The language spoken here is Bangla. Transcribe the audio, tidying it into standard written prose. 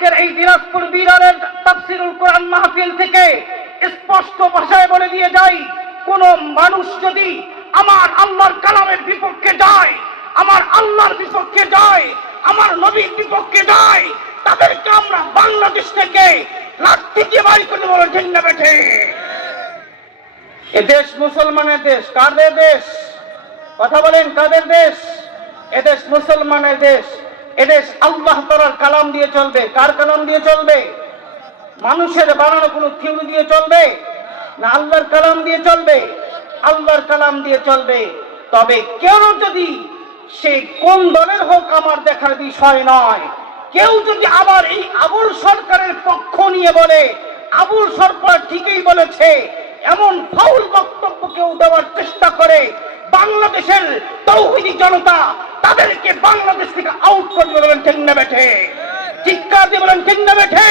আজকের এই দিনাজপুর বিরানের তাফসীরুল কোরআন মাহফিল থেকে স্পষ্ট ভাষায় বলে দিয়ে যাই, কোন মানুষ যদি আমার আল্লাহর কালামের বিপক্ষে যায়, আমার আল্লাহর বিপক্ষে যায়, আমার নবীর বিপক্ষে যায়, তাদেরকে আমরা বাংলাদেশ থেকে লাঠি দিয়ে বাড়ি করে দেবো। ঠিক না বেঠে? এ দেশ মুসলমানের দেশ। কাদের দেশ? কথা বলেন, কাদের দেশ? এদেশ মুসলমানের দেশ। এদেশ আল্লাহ তাআলার কালাম দিয়ে চলবে। কার কালাম দিয়ে চলবে? মানুষের বানানো কোনো থিওরি দিয়ে চলবে না, আল্লাহর কালাম দিয়ে চলবে। আল্লাহর কালাম দিয়ে চলবে। তবে কেউ যদি সে কোন দলের হোক আমার দেখার বিষয় নয়, কেউ যদি আবার এই আবুল সরকারের পক্ষ নিয়ে বলে আবুল সরকার ঠিকই বলেছে, এমন ফাউল বক্তব্য কেউ দেওয়ার চেষ্টা করে, বাংলাদেশের তৌহিদি জনতা তাদেরকে বাংলাদেশ থেকে আউট করে দেবেন। ঠিক না বেঠে? চিৎকার দিয়ে বলেন ঠিক না বেঠে?